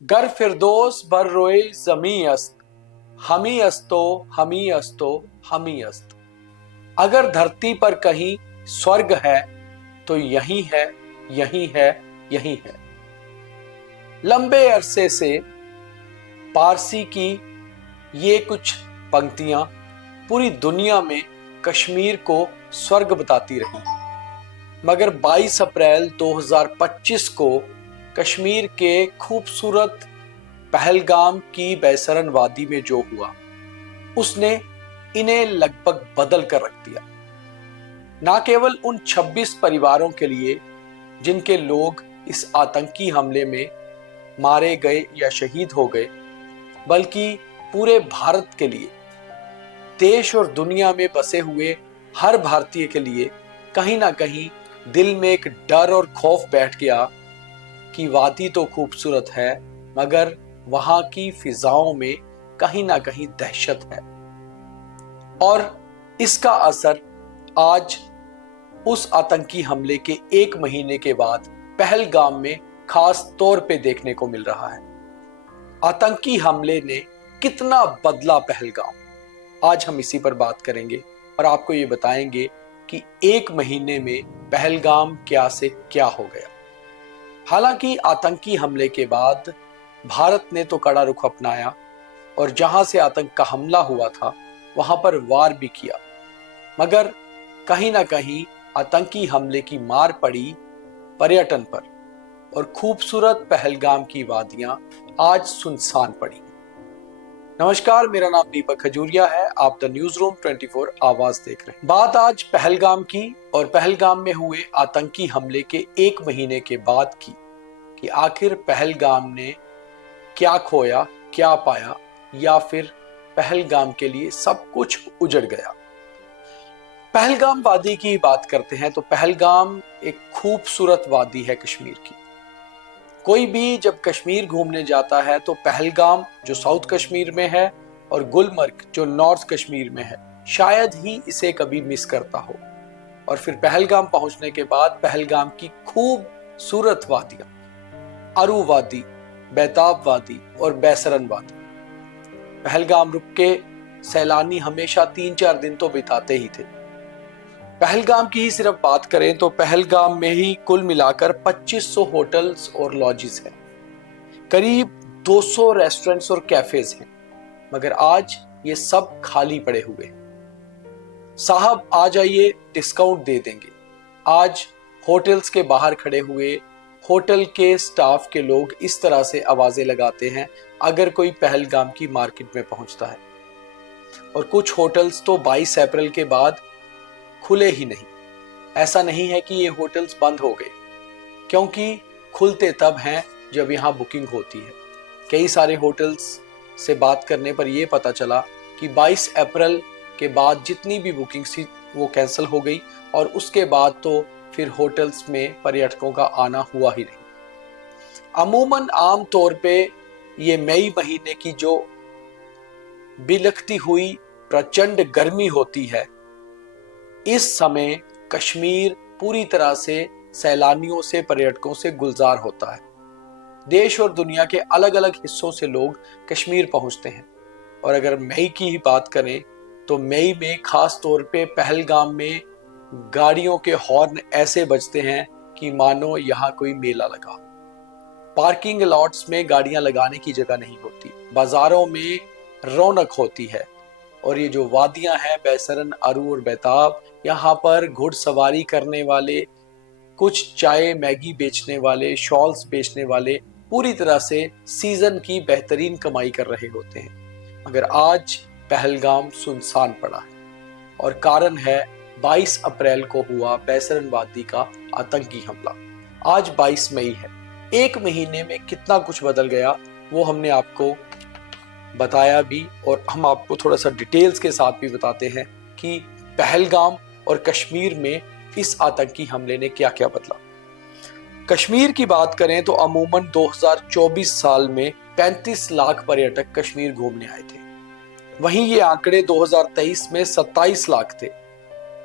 गर फिरदौस बर रोए जमी अस्त, हमी अस्तो हमी अस्तो हमी अस्त। अगर धरती पर कहीं स्वर्ग है तो यही है, यही है, यही है। लंबे अरसे से पारसी की ये कुछ पंक्तियां पूरी दुनिया में कश्मीर को स्वर्ग बताती रही, मगर 22 अप्रैल 2025 को कश्मीर के खूबसूरत पहलगाम की बैसरन वादी में जो हुआ उसने इन्हें लगभग बदल कर रख दिया। न केवल उन 26 परिवारों के लिए जिनके लोग इस आतंकी हमले में मारे गए या शहीद हो गए, बल्कि पूरे भारत के लिए, देश और दुनिया में बसे हुए हर भारतीय के लिए कहीं ना कहीं दिल में एक डर और खौफ बैठ गया कि वादी तो खूबसूरत है मगर वहां की फिजाओं में कहीं ना कहीं दहशत है। और इसका असर आज उस आतंकी हमले के 1 महीने के बाद पहलगाम में खास तौर पे देखने को मिल रहा है। आतंकी हमले ने कितना बदला पहलगाम, आज हम इसी पर बात करेंगे और आपको ये बताएंगे कि 1 महीने में पहलगाम क्या से क्या हो गया। हालांकि आतंकी हमले के बाद भारत ने तो कड़ा रुख अपनाया और जहां से आतंक का हमला हुआ था वहां पर वार भी किया, मगर कहीं ना कहीं आतंकी हमले की मार पड़ी पर्यटन पर और खूबसूरत पहलगाम की वादियां आज सुनसान पड़ी। नमस्कार, मेरा नाम दीपक खजूरिया है। आप द न्यूज रूम 24 आवाज देख रहे हैं। बात आज पहलगाम की और पहलगाम में हुए आतंकी हमले के 1 महीने के बाद की कि आखिर पहलगाम ने क्या खोया, क्या पाया, या फिर पहलगाम के लिए सब कुछ उजड़ गया। पहलगाम वादी की बात करते हैं तो पहलगाम एक खूबसूरत वादी है कश्मीर की। कोई भी जब कश्मीर घूमने जाता है तो पहलगाम जो साउथ कश्मीर में है और गुलमर्ग जो नॉर्थ कश्मीर में है, शायद ही इसे कभी मिस करता हो। और फिर पहलगाम पहुंचने के बाद पहलगाम की खूबसूरत वादियां, अरू वादी, बेताब वादी और बैसरन वादी, पहलगाम रुक के सैलानी हमेशा 3-4 दिन तो बिताते ही थे। पहलगाम की ही सिर्फ बात करें तो पहलगाम में ही कुल मिलाकर 2500 होटल्स और लॉजेस हैं, करीब 200 रेस्टोरेंट्स और कैफेज हैं, मगर आज ये सब खाली पड़े हुए हैं। साहब आ जाइए, डिस्काउंट दे देंगे। आज होटल्स के बाहर खड़े हुए होटल के स्टाफ के लोग इस तरह से आवाजें लगाते हैं अगर कोई पहलगाम की मार्केट में पहुंचता है। और कुछ होटल्स तो 22 अप्रैल के बाद खुले ही नहीं। ऐसा नहीं है कि ये होटल्स बंद हो गए, क्योंकि खुलते तब हैं जब यहाँ बुकिंग होती है। कई सारे होटल्स से बात करने पर यह पता चला कि 22 अप्रैल के बाद जितनी भी बुकिंग्स थी वो कैंसिल हो गई और उसके बाद तो फिर होटल्स में पर्यटकों का आना हुआ ही नहीं। अमूमन आम तौर पे ये मई महीने की जो बिलखती हुई प्रचंड गर्मी होती है, इस समय कश्मीर पूरी तरह से सैलानियों से, पर्यटकों से गुलजार होता है। देश और दुनिया के अलग अलग हिस्सों से लोग कश्मीर पहुंचते हैं। और अगर मई की ही बात करें तो मई में खास तौर पे पहलगाम में गाड़ियों के हॉर्न ऐसे बजते हैं कि मानो यहाँ कोई मेला लगा। पार्किंग लॉट्स में गाड़ियां लगाने की जगह नहीं होती, बाजारों में रौनक होती है। और ये जो वादियां हैं बैसरन, अरू और बेताब, यहाँ पर घुड़सवारी करने वाले, कुछ चाय मैगी बेचने वाले, शॉल्स बेचने वाले पूरी तरह से सीजन की बेहतरीन कमाई कर रहे होते हैं। मगर आज पहलगाम सुनसान पड़ा है और कारण है 22 अप्रैल को हुआ बैसरन वादी का आतंकी हमला। आज 22 मई है। 1 महीने में कितना कुछ बदल गया वो हमने आपको बताया भी, और हम आपको थोड़ा सा डिटेल्स के साथ भी बताते हैं कि पहलगाम और कश्मीर में इस आतंकी हमले ने क्या क्या बदला। कश्मीर की बात करें तो अमूमन 2024 साल में 35 लाख पर्यटक कश्मीर घूमने आए थे। वहीं ये आंकड़े 2023 में 27 लाख थे,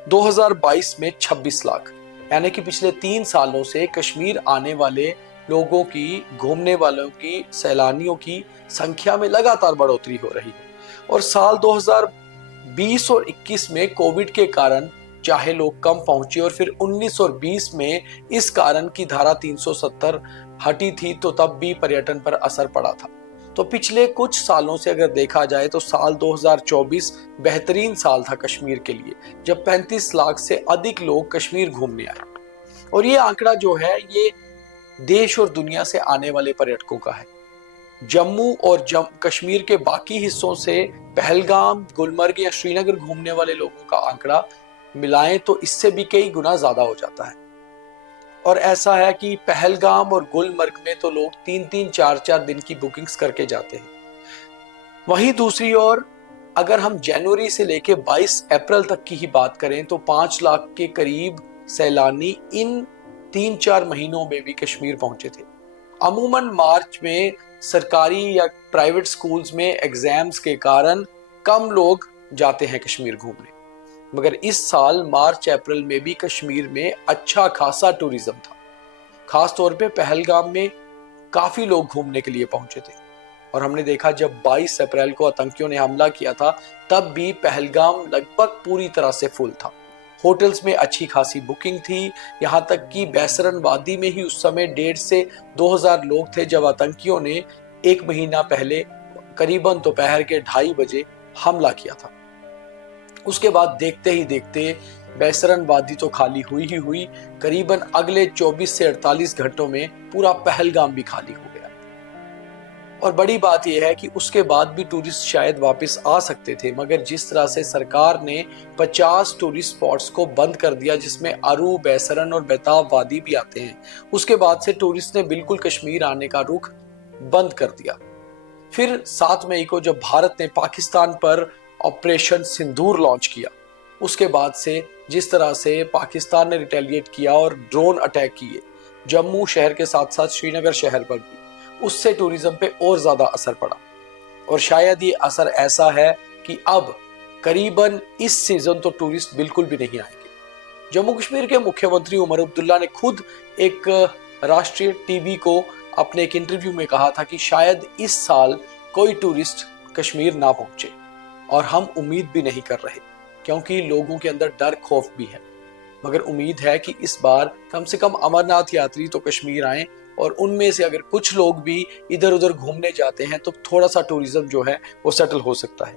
2022 में 26 लाख। यानी कि पिछले 3 सालों से कश्मीर आने वाले लोगों की, घूमने वालों की, सैलानियों की संख्या में लगातार बढ़ोतरी हो रही है। और साल 2020 और 21 में कोविड के कारण चाहे लोग कम पहुंचे और फिर 19 और 20 में इस कारण की धारा 370 हटी थी, तो तब भी पर्यटन पर असर पड़ा था। तो पिछले कुछ सालों से अगर देखा जाए तो साल 2024 बेहतरीन साल था कश्मीर के लिए, जब 35 लाख से अधिक लोग कश्मीर घूमने आए। और ये आंकड़ा जो है ये देश और दुनिया से आने वाले पर्यटकों का है। जम्मू और कश्मीर के बाकी हिस्सों से पहलगाम, गुलमर्ग या श्रीनगर घूमने वाले लोगों का आंकड़ा मिलाएं तो इससे भी कई गुना ज्यादा हो जाता है। और ऐसा है कि पहलगाम और गुलमर्ग में तो लोग 3-3, 4-4 दिन की बुकिंग्स करके जाते हैं। वहीं दूसरी ओर अगर हम जनवरी से लेके 22 अप्रैल तक की ही बात करें तो 5 लाख के करीब सैलानी इन 3-4 महीनों में भी कश्मीर पहुंचे थे। अमूमन मार्च में सरकारी या प्राइवेट स्कूल्स में एग्जाम्स के कारण कम लोग जाते हैं कश्मीर घूमने, मगर इस साल मार्च अप्रैल में भी कश्मीर में अच्छा खासा टूरिज्म था। खास तौर पे पहलगाम में काफी लोग घूमने के लिए पहुंचे थे। और हमने देखा जब 22 अप्रैल को आतंकियों ने हमला किया था तब भी पहलगाम लगभग पूरी तरह से फुल था। होटल्स में अच्छी खासी बुकिंग थी, यहां तक कि बैसरन वादी में ही उस समय 1,500 से 2,000 लोग थे जब आतंकियों ने एक महीना पहले करीबन दोपहर के 2:30 बजे हमला किया था। उसके बाद देखते ही देखते बैसरन वादी तो खाली हुई ही हुई, करीबन अगले 24 से 48 घंटों में पूरा पहलगाम भी खाली हो गया। और बड़ी बात यह है कि उसके बाद भी टूरिस्ट शायद वापस आ सकते थे, मगर जिस तरह से सरकार ने 50 टूरिस्ट स्पॉट्स को बंद कर दिया जिसमें अरू, बैसरन और बेताब वादी भी आते हैं, उसके बाद से टूरिस्ट ने बिल्कुल कश्मीर आने का रुख बंद कर दिया। फिर 7 मई को जब भारत ने पाकिस्तान पर ऑपरेशन सिंदूर लॉन्च किया, उसके बाद से जिस तरह से पाकिस्तान ने रिटेलिएट किया और ड्रोन अटैक किए जम्मू शहर के साथ साथ श्रीनगर शहर पर भी, उससे टूरिज्म पे और ज्यादा असर पड़ा। और शायद ये असर ऐसा है कि अब करीबन इस सीजन तो टूरिस्ट बिल्कुल भी नहीं आएंगे। जम्मू कश्मीर के मुख्यमंत्री उमर अब्दुल्ला ने खुद एक राष्ट्रीय टीवी को अपने एक इंटरव्यू में कहा था कि शायद इस साल कोई टूरिस्ट कश्मीर ना पहुंचे, और हम उम्मीद भी नहीं कर रहे क्योंकि लोगों के अंदर डर खौफ भी है। मगर उम्मीद है कि इस बार कम से कम अमरनाथ यात्री तो कश्मीर आए, और उनमें से अगर कुछ लोग भी इधर उधर घूमने जाते हैं तो थोड़ा सा टूरिज्म जो है वो सेटल हो सकता है।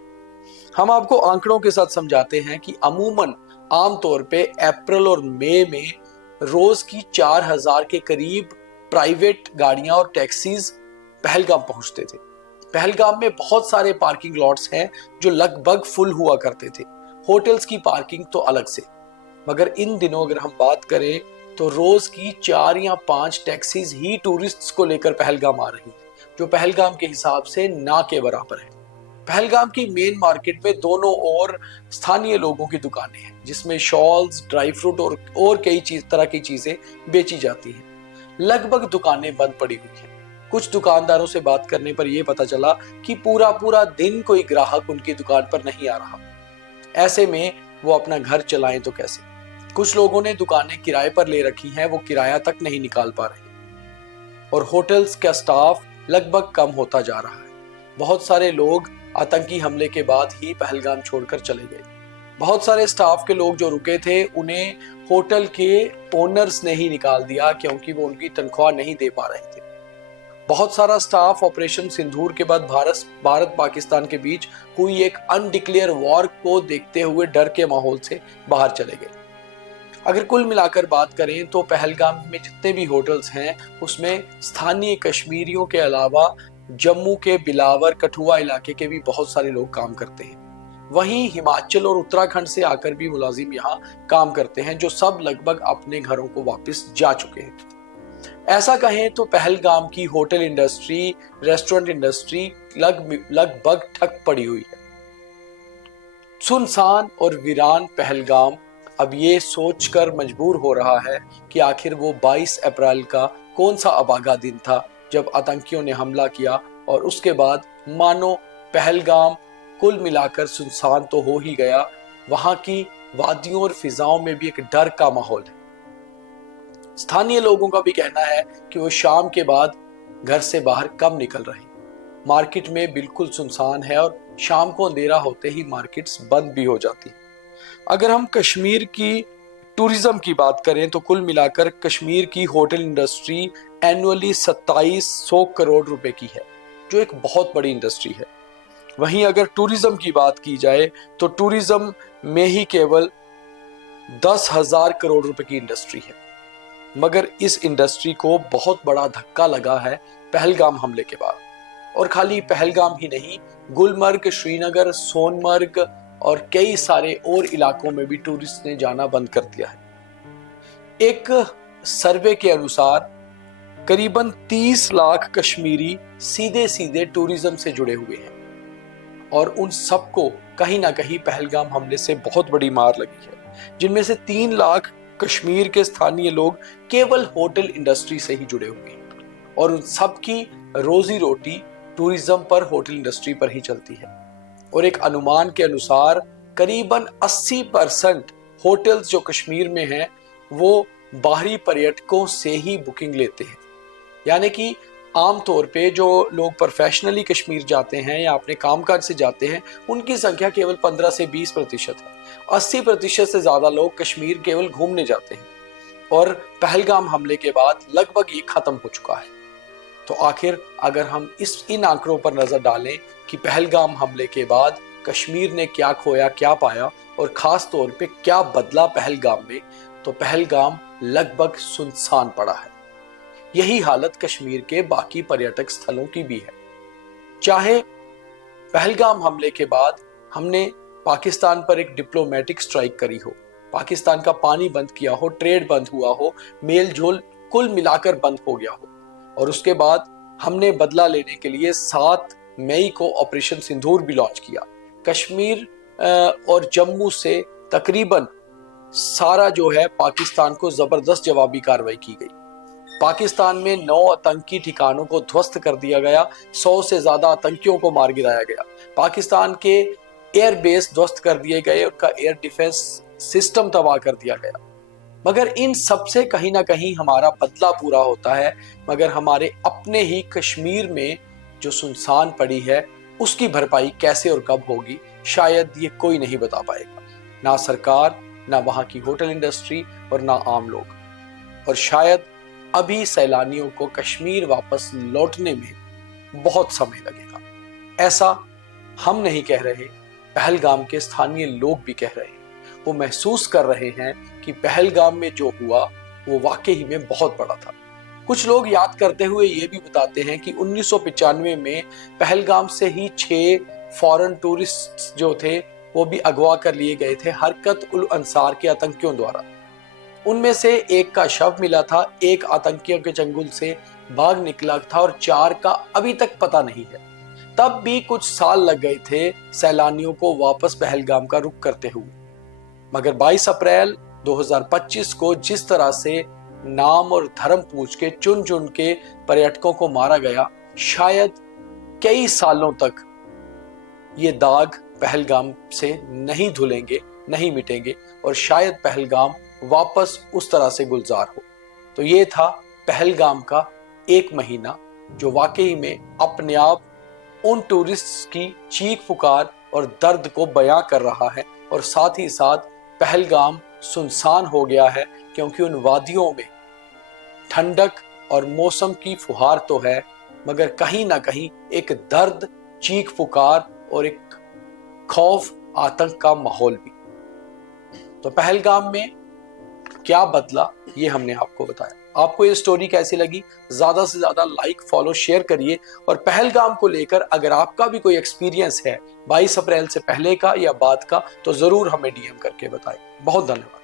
हम आपको आंकड़ों के साथ समझाते हैं कि अमूमन आमतौर पे अप्रैल और मई में रोज की 4,000 के करीब प्राइवेट गाड़ियां और टैक्सीज पहलगाम पहुंचते थे। पहलगाम में बहुत सारे पार्किंग लॉट्स हैं जो लगभग फुल हुआ करते थे, होटल्स की पार्किंग तो अलग से। मगर इन दिनों अगर हम बात करें तो रोज की 4 या 5 टैक्सीज ही टूरिस्ट्स को लेकर पहलगाम आ रही है, जो पहलगाम के हिसाब से ना के बराबर है। पहलगाम की मेन मार्केट में दोनों ओर स्थानीय लोगों की दुकानें हैं जिसमें शॉल्स, ड्राई फ्रूट और कई तरह की चीजें बेची जाती हैं। लगभग दुकानें बंद पड़ी हुई हैं। कुछ दुकानदारों से बात करने पर यह पता चला कि पूरा पूरा दिन कोई ग्राहक उनकी दुकान पर नहीं आ रहा। ऐसे में वो अपना घर चलाएं तो कैसे? कुछ लोगों ने दुकानें किराए पर ले रखी हैं, वो किराया तक नहीं निकाल पा रहे, और होटल्स का स्टाफ लगभग कम होता जा रहा है। बहुत सारे लोग आतंकी हमले के बाद ही पहलगाम छोड़कर चले गए। बहुत सारे स्टाफ के लोग जो रुके थे उन्हें होटल के ओनर्स ने ही निकाल दिया क्योंकि वो उनकी तनख्वाह नहीं दे पा रहे थे। बहुत सारा स्टाफ ऑपरेशन सिंदूर के बाद भारत पाकिस्तान के बीच हुई एक अनडिक्लेयर वॉर को देखते हुए डर के माहौल से बाहर चले गए। अगर कुल मिलाकर बात करें तो पहलगाम में जितने भी होटल्स हैं उसमें स्थानीय कश्मीरियों के अलावा जम्मू के बिलावर, कठुआ इलाके के भी बहुत सारे लोग काम करते हैं। वहीं हिमाचल और उत्तराखंड से आकर भी मुलाजिम यहाँ काम करते हैं, जो सब लगभग अपने घरों को वापस जा चुके हैं। ऐसा कहें तो पहलगाम की होटल इंडस्ट्री, रेस्टोरेंट इंडस्ट्री लगभग ठप पड़ी हुई है। सुनसान और वीरान पहलगाम अब ये सोचकर मजबूर हो रहा है कि आखिर वो 22 अप्रैल का कौन सा अभागा दिन था जब आतंकियों ने हमला किया, और उसके बाद मानो पहलगाम कुल मिलाकर सुनसान तो हो ही गया, वहां की वादियों और फिजाओं में भी एक डर का माहौल है। स्थानीय लोगों का भी कहना है कि वो शाम के बाद घर से बाहर कम निकल रहे हैं। मार्केट में बिल्कुल सुनसान है और शाम को अंधेरा होते ही मार्केट्स बंद भी हो जाती है। अगर हम कश्मीर की टूरिज्म की बात करें तो कुल मिलाकर कश्मीर की होटल इंडस्ट्री एनुअली 2700 करोड़ रुपए की है, जो एक बहुत बड़ी इंडस्ट्री है। वहीं अगर टूरिज्म की बात की जाए तो टूरिज्म में ही केवल 10,000 करोड़ रुपए की इंडस्ट्री है। मगर इस इंडस्ट्री को बहुत बड़ा धक्का लगा है पहलगाम हमले के बाद। और खाली पहलगाम ही नहीं, गुलमर्ग, श्रीनगर, सोनमर्ग और कई सारे और इलाकों में भी टूरिस्ट ने जाना बंद कर दिया है। एक सर्वे के अनुसार करीबन 30 लाख कश्मीरी सीधे सीधे टूरिज्म से जुड़े हुए हैं और उन सबको कहीं ना कहीं पहलगाम हमले से बहुत बड़ी मार लगी है, जिनमें से 3 लाख कश्मीर के स्थानीय लोग केवल होटल इंडस्ट्री से ही जुड़े हुए हैं और उन सब की रोजी रोटी टूरिज्म पर, होटल इंडस्ट्री पर ही चलती है। और एक अनुमान के अनुसार करीबन 80% होटल्स जो कश्मीर में हैं वो बाहरी पर्यटकों से ही बुकिंग लेते हैं। यानी कि आमतौर पे जो लोग प्रोफेशनली कश्मीर जाते हैं या अपने कामकाज से जाते हैं उनकी संख्या केवल 15 से 20% है। 80% से ज्यादा लोग कश्मीर केवल घूमने जाते हैं और पहलगाम हमले के बाद लगभग ये खत्म हो चुका है। तो आखिर अगर हम इन आंकड़ों पर नजर डालें कि पहलगाम हमले के बाद कश्मीर ने क्या खोया, क्या पाया और खास तौर पे क्या बदला पहलगाम में, तो पहलगाम लगभग सुनसान पड़ा है। यही हालत कश्मीर के बाकी पर्यटक स्थलों की भी है। चाहे पहलगाम हमले के बाद हमने पाकिस्तान पर एक डिप्लोमेटिक स्ट्राइक करी हो, पाकिस्तान का पानी बंद किया हो, ट्रेड बंद हुआ हो, मेल जोल कुल मिलाकर बंद हो गया हो, और उसके बाद हमने बदला लेने के लिए 7 मई को ऑपरेशन सिंदूर भी लॉन्च किया। कश्मीर और जम्मू से तकरीबन सारा जो है पाकिस्तान को जबरदस्त जवाबी कार्रवाई की गई। पाकिस्तान में 9 आतंकी ठिकानों को ध्वस्त कर दिया गया, 100 से ज्यादा आतंकियों को मार गिराया गया। पाकिस्तान के एयर बेस ध्वस्त कर दिए गए, उनका एयर डिफेंस सिस्टम तबाह कर दिया गया। मगर इन सब से कहीं ना कहीं हमारा बदला पूरा होता है, मगर हमारे अपने ही कश्मीर में जो सुनसान पड़ी है उसकी भरपाई कैसे और कब होगी, शायद ये कोई नहीं बता पाएगा, ना सरकार, ना वहां की होटल इंडस्ट्री और ना आम लोग। और शायद अभी सैलानियों को कश्मीर वापस लौटने में बहुत समय लगेगा। ऐसा हम नहीं कह रहे, पहलगाम के स्थानीय लोग भी कह रहे हैं। वो महसूस कर रहे हैं कि पहलगाम में जो हुआ वो वाकई में बहुत बड़ा था। कुछ लोग याद करते हुए ये भी बताते हैं कि 1995 में पहलगाम से ही 6 फॉरेन टूरिस्ट जो थे वो भी अगवा कर लिए गए थे हरकत उल अंसार के आतंकियों द्वारा। उनमें से एक का शव मिला था, एक आतंकियों के चंगुल से भाग निकला था और 4 का अभी तक पता नहीं है। तब भी कुछ साल लग गए थे सैलानियों को वापस पहलगाम का रुख करते हुए। मगर 22 अप्रैल 2025 को जिस तरह से नाम और धर्म पूछ के चुन चुन के पर्यटकों को मारा गया, शायद कई सालों तक ये दाग पहलगाम से नहीं धुलेंगे, नहीं मिटेंगे और शायद पहलगाम वापस उस तरह से गुलजार हो। तो ये था पहलगाम का 1 महीना, जो वाकई में अपने आप उन टूरिस्ट की चीख पुकार और दर्द को बयां कर रहा है। और साथ ही साथ पहलगाम सुनसान हो गया है, क्योंकि उन वादियों में ठंडक और मौसम की फुहार तो है, मगर कहीं ना कहीं एक दर्द, चीख पुकार और एक खौफ, आतंक का माहौल भी। तो पहलगाम में क्या बदला ये हमने आपको बताया। आपको ये स्टोरी कैसी लगी? ज्यादा से ज्यादा लाइक, फॉलो, शेयर करिए। और पहलगाम को लेकर अगर आपका भी कोई एक्सपीरियंस है 22 अप्रैल से पहले का या बाद का, तो जरूर हमें DM करके बताएं। बहुत धन्यवाद।